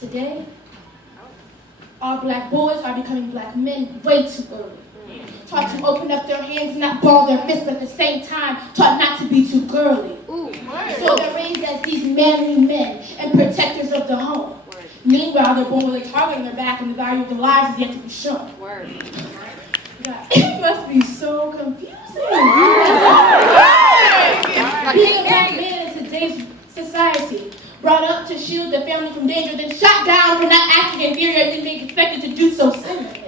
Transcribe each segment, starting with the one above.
Today, our black boys are becoming black men way too early. Taught to open up their hands and not ball their fists, but at the same time, taught not to be too girly. So they're raised as these manly men and protectors of the home. Meanwhile, they're born with a target on their back and the value of their lives is yet to be shown. God, it must be so confusing. Being a black man in today's society, brought up to shield the family from danger, then shot down for not acting inferior and being expected to do so similarly.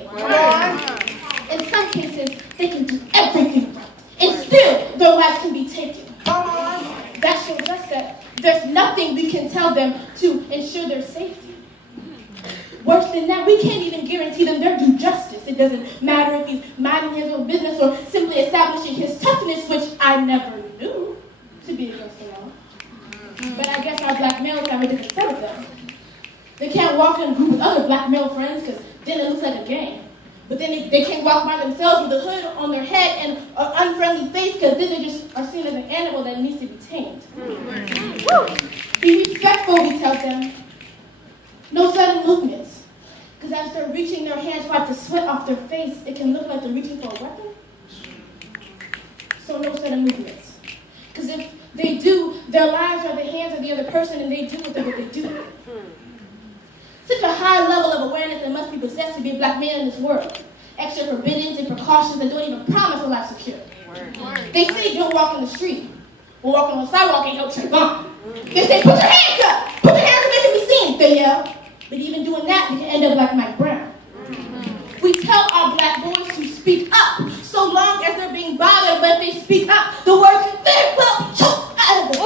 In some cases, they can do everything right, and still their lives can be taken. That shows us that there's nothing we can tell them to ensure their safety. Worse than that, we can't even guarantee them their due justice. It doesn't matter if he's minding his own business or simply establishing his toughness, which I never knew to be against the law. But I guess our black males have a different set of them. They can't walk in a group with other black male friends because then it looks like a gang. But then they can't walk by themselves with a hood on their head and an unfriendly face because then they just are seen as an animal that needs to be tamed. Be respectful, we tell them. No sudden movements. Because as they're reaching their hands to wipe the sweat off their face, it can look like they're reaching for a weapon. So no sudden movements. Because if they do, their lives are the hands of the other person and they do with them what they do with it. Such a high level of awareness that must be possessed to be a black man in this world. Extra forbiddings and precautions that don't even promise a life secure. They say don't walk on the street. Well, walking on the sidewalk ain't no trayvon. They say put your hands up! Put your hands up, they can be seen, they yell. But even doing that, we can end up like Mike Brown. We tell our black boys to speak up, so long as they're being bothered, but if they speak up, the words can very well choke out of them.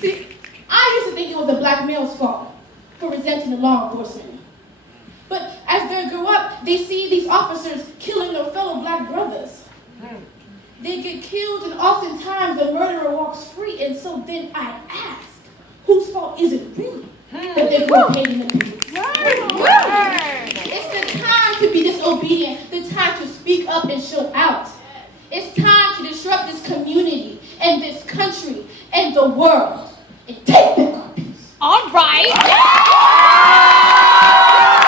See, I used to think it was the black male's fault for resenting the law enforcement. But as they grow up, they see these officers killing their fellow black brothers. They get killed, and oftentimes the murderer walks free, and so then I ask, whose fault is it really that they're being paid in the police? It's the time to be disobedient, the time to speak up and show out. It's time to disrupt this community and this country and the world.